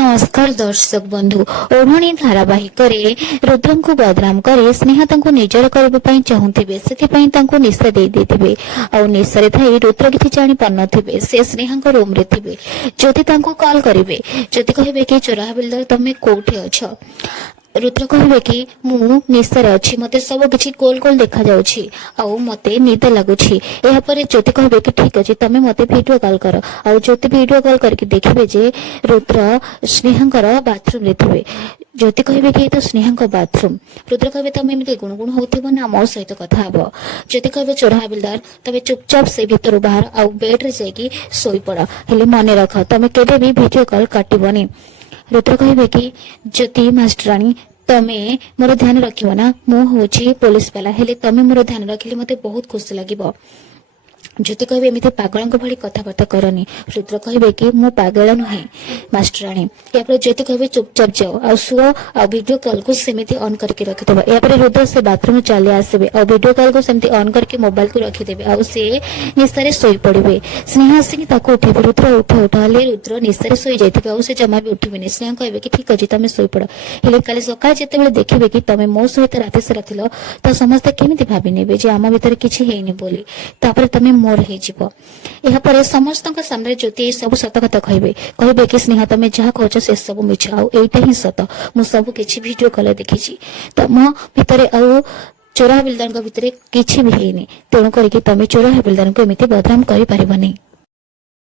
नमस्कार दर्शक बंधु ओढ़णी धारावाहिक रुद्र को बदनाम कर स्नेहा निजर करने चाहूबे से निशा देते निशा थी रुद्र किसी जानी पारे से स्नेहा रूम रे थे जदि कॉल करेंगे जदि कहे कि चोरा हविलदार तुम्हें कौटी अच्छ रुद्र कहे कि मु निशार अच्छी मत सब किसी गोल गोल देखा जाउछि आउ मते निद लगुच ज्योति कहे कि ठीक अच्छे तुम मत वीडियो कॉल कर आ ज्योति वीडियो कॉल करके देखिए जे रुद्र स्नेहांकर बाथरूम रे थे ज्योति कहे कि तो स्नेहा बाथरूम रुद्र कहे तुम एमती गुणगुण हो ना मो सहित कथा हे ज्योति कहे चोरा हविलदार तुम चुपचाप से भीतर बाहर आउ बेड रे जाइए शोई पड़ हेले मन रख तुम केबे भी वीडियो कॉल काटबनी रुद्र कहे कि ज्योति मास्टराणी तमें मोर ध्यान रखियो ना मु हूँ पुलिस वाला हेले तमें मोर ध्यान रखिले मते बहुत खुशी लगिबो ज्योति कहे एमती पागल भली कथबार्ता करनी रुद्र कहे कि मु पागल नुहे मास्टराणी या ज्योति कहे चुपचाप जाओ आ शुओ आ वीडियो कॉल को सेमती ऑन करके रखिदेव या रुद्र से बाथरूम चली आसबे आ वीडियो कॉल को सेमती ऑन करके मोबाइल को रखिदेवे आ से निशारे सोई पड़े स्नेहा आसिक उठेबे रुद्र उठा उठा हेले रुद्र निशारे सोई जाइथिबे आ से जमा भी उठिबेनी स्नेहा कहे कि ठीक अछि तमे सोई पड़ हेले काली सकाळ जेतेबेले देखिबे कि तमे मो सहित राति सारा थिलो त समस्त केमिति भाबी नेबे जे आमा भितर किछि हेइनी बोली तापर तमे मोर हे जीवो एहा परे समस्त सामने ज्योति सब सत कथा कहे कि स्नेहा तुम जहाँ कह से सब मिछ आउ एटा ही सत मु सब किछि वीडियो कॉल देखी तुम भितर आउ चोरा हविलदार भितर किछि भी हेनी तेणु करके तुम चोरा हविलदार को एमती बदनाम कर पारिबनी।